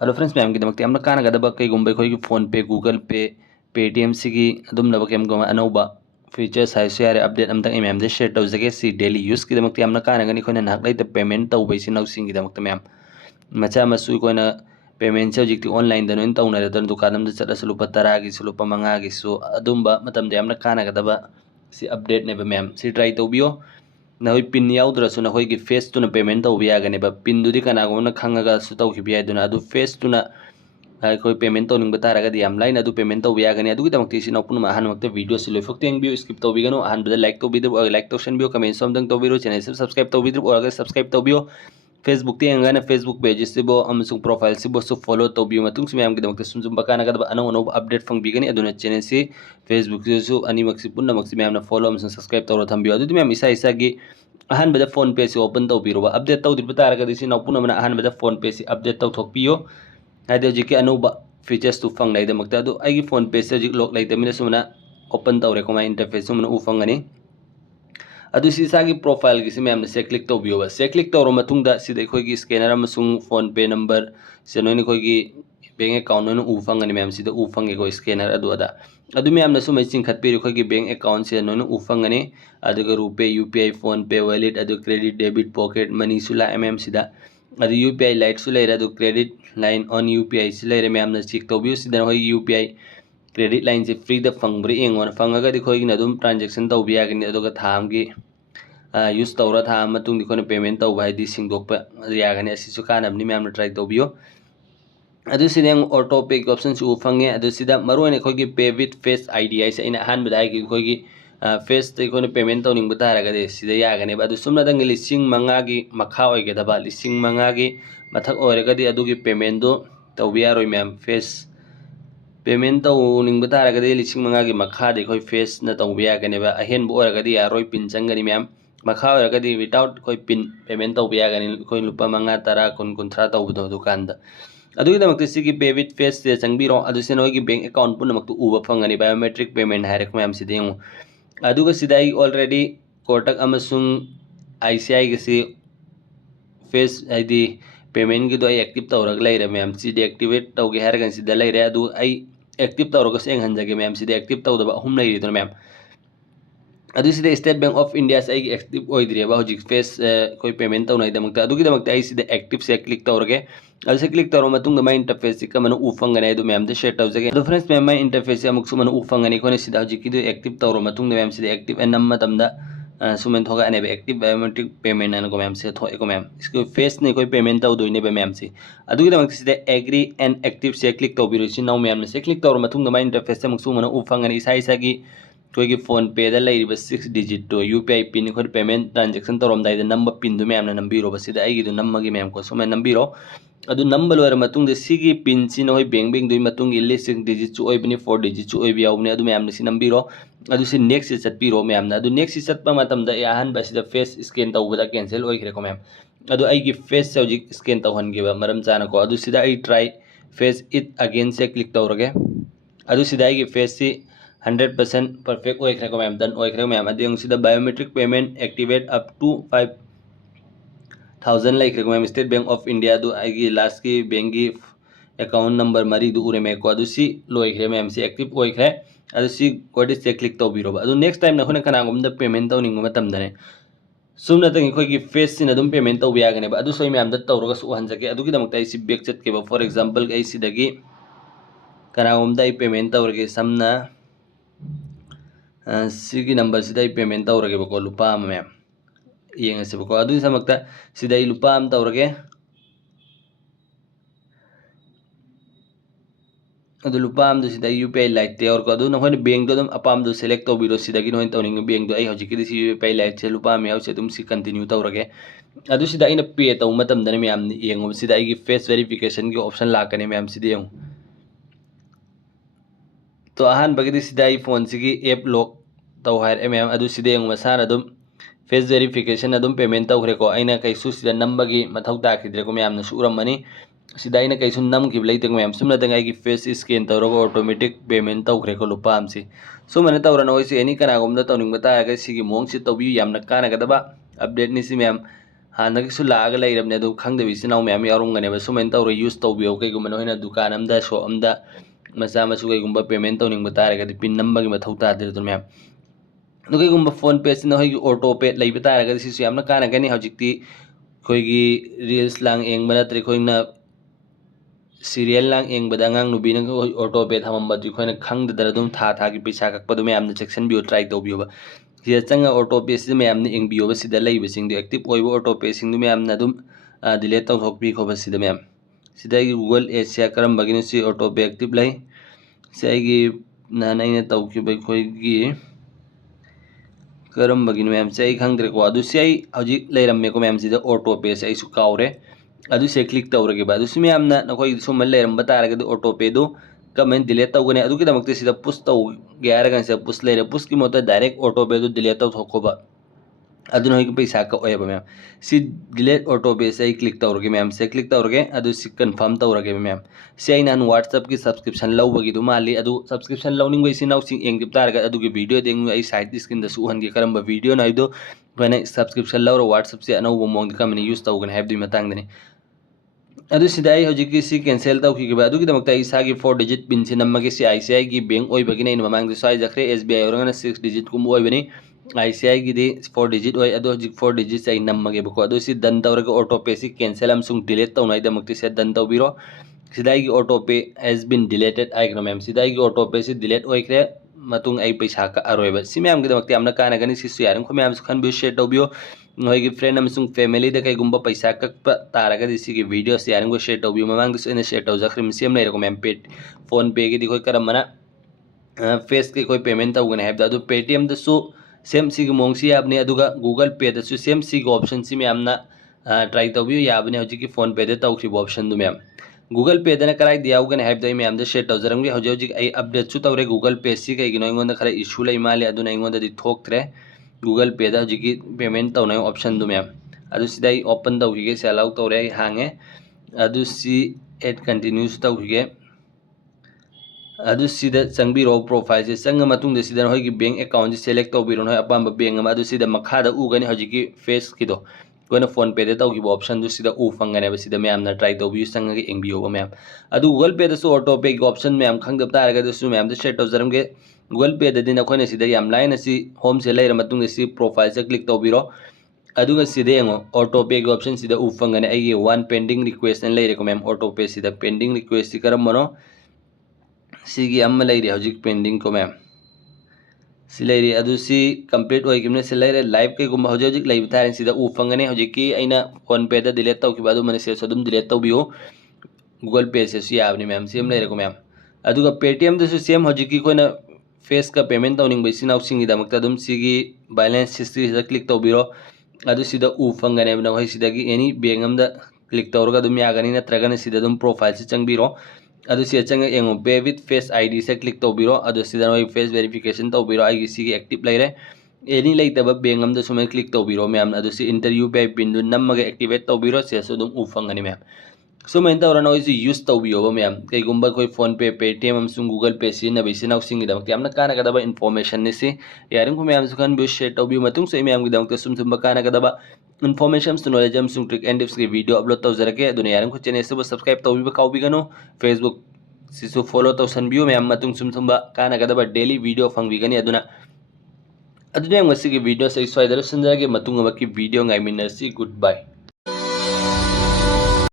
Hello friends ma'am की दमकते हमने कानगदब कईगुंबे अखोई फोन पे गूगल पे पेटीएम सिगी अदुमनब केमगम अनौबा फीचर्स हाइसु यारे अपडेट अमतंग मैम दे शेयर तौजगे सी डेली यूज की दमकते हमने कानगनी खोने नाक लैते पेमेंट तौबैसि नौसिंग की दमकते मैम मचा मसु कोना पेमेंट से हजिकती ऑनलाइन द नोइन तौनरे दन दुकानम द चलस लुपा 10 गी लुपा 5 गी सु अदुमबा मतम दे हमने कानगदब सी अपडेट ने मैम सी ट्राई तौबियो नहoi पिन याउद्रसु नहoi की फेस तुना पेमेंट तौबि यागने बा पिन दुदी कनागोना खंगागा सु तौखिबि यादुना अदु फेस तुना कोई पेमेंट तौनिंग बतारगदी याम लाइन अदु पेमेंट तौबि यागने अदुगी दमक्ति सिना पुन मा हनमक्ते वीडियो से लोइफक्ते एंबियो स्किप तौबिगनो अहन बदा लाइक तौबिदु लाइक तौशन बियो कमेंट सोमदंग तौबिरो चैनल से सब्सक्राइब तौबिदु और सब्सक्राइब तौबियो फेसबुक तेंगाना फेसबुक पेज सिबो अमसुंग प्रोफाइल सिबो सु फॉलो तौबियो मतुंग सिमयाम की दमक्ते सुम बकानागदब अनौ अनौ अपडेट फंगबिगनी अदुना चैनल से फेसबुक से अनिमक सि पुन्नमक सिमयामना फॉलो अमसुंग सब्सक्राइब तौरो थंबियो अदुदि मैम इसा इसा की अहन बदा फोन पे से ओपन तौबिरुबा अपडेट तौदिब तारगदी सि नौपुनमना अहन बदा फोन पे से अपडेट तौथोकपियो हाइदे हजिकि अनौबा फीचर्स तु फंग लाइदमक्ते अदु आइगी फोन पे से हजिक लॉक लाइदमिना सुमना ओपन तौरे कोमा इंटरफेस सुमना उफंगनी अदु सिसागी प्रोफाइल की मैम से क्लिक तौबियोबा से क्लिक तौर मतुंगदा सिदा अखोइगी स्कैनर अमसुंग फोन पे नंबर से नोइन अखोइगी बैंक अकाउंट नोइन उफंगनी मैम सिदा उफंगे को स्कैनर अदु अदा अदु मैम न सुमै चिंखतपि अखोइगी बैंक अकाउंट से नोइन उफंगनी अदुगा रुपे यूपीआई फोन पे वॉलेट अदु क्रेडिट डेबिट पॉकेट मनी सुला एमएम सिदा अदु यूपीआई लाइट सु लेरे अदु क्रेडिट लाइन ऑन यूपीआई से लेरे मैम न चेक तौबियो सिदा होई यूपीआई क्रेडिट लाइन से फ्री द फंगब्रे एंगोन फंगगा दिखोइगी अदुम ट्रांजैक्शन तौबि यागनी अदुगा थामगी यूज तौर था मतुंग दिखोने पेमेंट तौबा हाइदि सिंगदोकपा यागनी असिसु कानबनी मैम ट्राई तौबियो अदु सिदें ऑटो पे की ऑप्शन सु फंगे अदु सिदा मरोने खोगी पे विथ फेस आईडी आइसे इन हान बदाई की खोगी फेस ते कोने पेमेंट तौनिंग बतारगदे सिदा यागने बा अदु सुमनदंग लिसिंग मंगागी मखा ओइगदबा लिसिंग मंगागी मथक ओइरगदी अदुगी पेमेंट दो तौबिया रोइ मैम फेस पेमेंट तौनिंग बतारगदे लिसिंग मंगागी मखा दे खोई फेस न तौबिया यागने बा अहेन बो ओइरगदी यारोइ पिन चंगनी मैम मखा ओइरगदी विदाउट कोई पिन पेमेंट तौबिया यागनी कोई लुपा 5 10 कुन कुंथ्रा तौबदो दुकानदा अदुगिदमक्ते सिगी पे विथ फेस से चंगबिरो अदुसे नोइगी बैंक अकाउंट पुनमक्तु उबा फंगनी बायोमेट्रिक पेमेंट हाइरक मैम सिदेंगु अदुगा सिदाई ऑलरेडी कोटक अमसुंग आईसीआई गिसी फेस आईडी पेमेंट की दो एक्टिव तौरग लेरे मैम सिदे एक्टिवेट तौगे हाइरगन सिदा लेरे अदु आई एक्टिव तौरग सेंग हंजगे मैम सिदे एक्टिव तौदबा अहुम लेरे तो मैम अदु सिदे स्टेट बैंक ऑफ इंडिया से एक्टिव ओइद्रेबा होजिक फेस कोई पेमेंट तौनाइदमक्ता अदुगिदमक्ता आई सिदे एक्टिव से क्लिक तौरगे अदुसे क्लिक तौर मतुंग माय इंटरफेस सिका मन उफंगने अदु मैम दे शेयर तौजगे अदु फ्रेंड्स मैम माय इंटरफेस से अमुक सुमन उफंगने कोने सिदा होजिक दो एक्टिव तौर मतुंग मैम सिदे एक्टिव एन नम मतमदा सुमन थोगा अने एक्टिव बायोमेट्रिक पेमेंट अन को मैम से थोए को मैम इसको फेस ने कोई पेमेंट तौ दोइने बे मैम से अदुगिदमक्ता सिदे एग्री एंड एक्टिव से क्लिक तौबिरुसि नाउ मैम से क्लिक तौर मतुंग माय इंटरफेस से अमुक सुमन उफंगने इसा इसा की कोई फोन पे दा लेरिबा 6 डिजिट तो यूपीआई पिन को पेमेंट ट्रांजैक्शन तौरमदाइदा नंबर पिन दु मैम नंबीरो बसिदा आइगिदु नम्मगी मैम को सुमे नंबीरो अदु नंबर लोयर मतुंग सिगी पिन सिन होय बेंग बेंग दुई मतुंग इले 6 डिजिट चु ओइबनी 4 डिजिट चु ओइबि याउने अदु मैम नसि नंबीरो अदु सि नेक्स्ट से चटपीरो मैम ना अदु नेक्स्ट से चटपा मतमदा याहन बसिदा फेस स्कैन तौबदा कैंसिल ओइखरे को मैम अदु आइगी फेस से होजिक स्कैन तौहनगेबा मरम चाना को अदु सिदा I try face it again से क्लिक तौरगे अदु सिदा आइगी फेस से 100% परफेक्ट ओइखरे को मैम डन ओइखरे मैम अदु सिदा biometric payment activate up to 5000 like ma'am State Bank of India दु आइगी लास्ट की बैंक की अकाउंट नंबर मरी दु उरे मेको अदु सि लोइखरे मैम से एक्टिव ओइखरे अदु सि कोड से क्लिक तौबिरोबा अदु नेक्स्ट टाइम नखोने कनागुमदा पेमेंट तौनिंग मतमदने सुमनतंग अखोइगी फेस सिन अदुम पेमेंट तौबि यागनेबा अदु सोइ मैम द तौरगा सु हंजगे अदुगिदमक्ता इसी बैक चटकेबा फॉर एग्जांपल आई सिदगी कनागुमदा आई पेमेंट तौरगे समना सिगी नंबर सिदा पेमेंट तौरगेबको लुपा मैम येंगसेबको अदुई समक्ता सिदा लुपा तौरगे अदु लुपा सिदा यूपीआई लाइट ते और को अदु नखोइन बैंक दो अपाम दो सेलेक्ट तौबिरो सिदागी नोइन तौनिंग बैंक दो आई हजिकी सी यूपीआई लाइट से लुपा में से तुम सी कंटिन्यू तौरगे अदु सिदा इन पे तौ मतम दने मैम येंगो सिदा आई फेस वेरिफिकेशन की ऑप्शन लाकने मैम सिदा येंगो तो अहान बगदी सिदा आई फोन सिगी ऐप लॉक तौ हायर मैम अदु सिदा येंगो मसार अदुम फेस वेरिफिकेशन अदुम पेमेंट तौखरे को आइना कैसु सिदा नंबगी मथौ ताखिद्रे को मैम न सुरमनी सिदा आइना कैसु नमखिब लैते मैम सुमनदंग आइगी फेस स्कैन तौरगो ऑटोमेटिक पेमेंट तौखरे को लुपा आमसी सुमने तौरन होइसे एनी कनागुमदा तौनिंग बतारगे सिगी मोंग सि तौबि यामना कानागदबा अपडेट निसि मैम हानगिसु लाग लेरबने अदु खंगदबि सिनाव मैम यारुंगनेबा सुमेन तौर यूज तौबियो कईगुम्बा नोइना दुकान अमदा शॉप अमदा मचा मचु कईगुम्बा पेमेंट तौनिंग तारगदि पिन नंबरगी मथौ तादरे दु मैम अदु कईगुम्बा फोन पे सिना होगी ऑटो पे लेबा तारगदि सिसु यामना कानगनि हौजिकति खोगी रील्स लांग एंगबा नत्रे खोइना सीरियल लांग एंगबदा अंगांग नुबीना ऑटो पे थममबदि खोइना खंगददरा दुम था थागी पैसा ककपदु मैम सेक्शन बियो ट्राई तौबियोबा सिदा चंगा ऑटो पे सिदा मैम ने एंगबियोबा सिदा लेबसिंग एक्टिव ओइबो ऑटो पे सिंग मैम ना दुम डिलीट तौथोकबी खोबा सिदा मैम सिदा गूगल एशिया करमबगिनो सि ऑटो पे एक्टिव लै सिगी नान अइना तौखिबा खोगी करमबगिनो मैम से खंगद्रेको अदु से हौजिक लेरम्मेको मैम सिदा ऑटो पे से आइसु काउरे अदु से क्लिक तौरगे बा अदु सि मैम ना नखोई सुम लेरम्बा तारगदि ऑटो पे दो कमेंट डिलीट तौगने अदु किदमक्ते सिदा पुश तौगे हारगन से पुश लेरे पुश की मोता डायरेक्ट ऑटो पे दो डिलीट तौथोकोबा अदुन होगी पैसा का ओएबा मैम सी डिलीट ऑटो पे से क्लिक तौरगे मैम से क्लिक तौरगे अदु सी कंफर्म तौरगे मैम से आई नान व्हाट्सएप की सब्सक्रिप्शन लौबगी दु माली अदु सब्सक्रिप्शन लौनिंग वैसी नाउ सिंग एंगिप तारगा अदु की video देंग I side screen the Suhan के करम वीडियो नाइदो बने सब्सक्रिप्शन लौरो व्हाट्सएप से अनौ मोंग कमनी यूज तौगन हैब दु मतंग दने अदु सिदा आई हौजिकी सी कैंसिल तौखिगे अदु की दमकता इसागी 4 डिजिट पिन से नम्मगे सी आईसीआई की बैंक ओइबगी नै ममांग दु साइ जखरे एसबीआई ओरगना 6 डिजिट कुम ओइबनी आईसीआई की 4 डिजिट ओइ अदो हौजिक 4 डिजिट से नम्मगे बको अदु सी डन तौरगे ऑटो पे सी कैंसिल अमसुंग डिलीट तौनाइ दमकती से डन तौबिरो सिदाई की ऑटो पे हैज बीन डिलीटेड आइग्रो मैम सिदाई की ऑटो पे से डिलीट ओइख्रे मतुंग आई पैसा का अरोइबा सी मैम की दमकती आमना कानगनि सिसु यारन खो मैम खन बि शेयर तौबियो नोइगी फ्रेंड अमसुंग फैमिली द कईगुम्बा पैसा कक्पा तारगदि सिगी वीडियो से यारन को शेयर तौबियो ममांग दस इन शेयर तौजख्रे मिसियम लेरको मैम पे फोन पे की दिखोय करमना फेस के कोई पेमेंट तौगने हैब अदु पेटीएम दसु सेम सिग मोंगसी याबने अदुगा गूगल पे दसु सेम सिग ऑप्शन सि मैमना ट्राई तौबियो याबने हौजिकी फोन पे दे तौखिब ऑप्शन दु मैम गूगल पे दना कराई दियाउगने हैब दई मैम द शेयर तौजरंगे हौजि हौजिक आई अपडेट सु तौरे गूगल पे सि कईगिनो इंगोंदा खरा इशू लै माले अदुना इंगोंदा दि थोक्त्रे गूगल पे दा हौजिकी पेमेंट तौनाय ऑप्शन दु मैम अदु सिदाई ओपन तौखिगे से अलाउ तौरे हांगे अदु सि एड कंटिन्यूस तौखिगे अदु सिदा चंगबिरो प्रोफाइल से चंग मतुंग दे सिदा होगी बैंक अकाउंट से सेलेक्ट तौबिरो नो अपाम बैंक अमा अदु सिदा मखादा उगने हौजिकी फेस किदो कोना फोन पे दे तौगी ऑप्शन दु सिदा उ फंगने सिदा मैम ना ट्राई तौबि संग एंगबियो मैम अदु गूगल पे दसु ऑटो पे की ऑप्शन मैम खंगदब तारगा दसु मैम द शेयर तौजरमगे गूगल पे दे दिन अखोने सिदा याम लाइन सी होम से लेर मतुंग सी प्रोफाइल से क्लिक तौबिरो अदुगा सिदा यंगो ऑटो पे की ऑप्शन सिदा उ फंगने आई वन पेंडिंग रिक्वेस्ट एन लेरे को मैम ऑटो पे सिदा पेंडिंग रिक्वेस्ट सि करम मनो सिगी अम्मा लेरे हौजिक पेंडिंग को मैम सि लेरे अदु सि कंप्लीट ओइगिमने सि लेरे लाइव के गुम हौजि हौजिक लेब तारें सिदा उ फंगने हौजिकी अइना फोन पे दा डिलीट तौखिबा अदु मने से सदुम डिलीट तौबियो गूगल पे से सि याबने मैम सेम लेरे को मैम अदुगा पेटीएम दसु सेम हौजिकी कोइना फेस का पेमेंट तौनिंग बैसी नाउ सिंगी दमकता अदुम सिगी बैलेंस हिस्ट्री से क्लिक तौबिरो अदु सिदा उ फंगने बना होय सिदागी एनी बैंक अमदा क्लिक तौरगा अदुम यागनी नत्रगने सिदा अदुम प्रोफाइल से चंगबिरो अदु से चंग एंगो पे विथ फेस आईडी से क्लिक तौबिरो अदु सिदा होय फेस वेरिफिकेशन तौबिरो आई सिगी एक्टिव लेरे एनी लेतब बैंक अमदा सुमे क्लिक तौबिरो मैम अदु से इंटरव्यू पे बिंदु नमगे एक्टिवेट तौबिरो से अदुम उ फंगने मैम सुमेन तौरना होय यूज तौबियो मैम कईगुम्बा कोई फोन पे पेटीएम अमसुंग गूगल पे सिना बिसिनाउ सिंगी दमकते यामना कानगदबा इन्फॉर्मेशन ने से यारिंग को मैम सुखन बि शेयर तौबियो मतुंग से मैम की दमकते सुम कानगदबा इन्फॉर्मेशन नॉलेज अमसुंग ट्रिक एंड टिप्स की वीडियो अपलोड तौजरके अदुना यारिंग को चैनल से सब्सक्राइब तौबिबा काउबिगनो फेसबुक सिसु फॉलो तौसनबियो मैम मतुंग सुम कानगदबा डेली वीडियो फंगबिगनी अदुना अदुना ngasi वीडियो से स्वाइदर सुंदरगे मतुंग की वीडियो गाइमिनसी गुड बाय।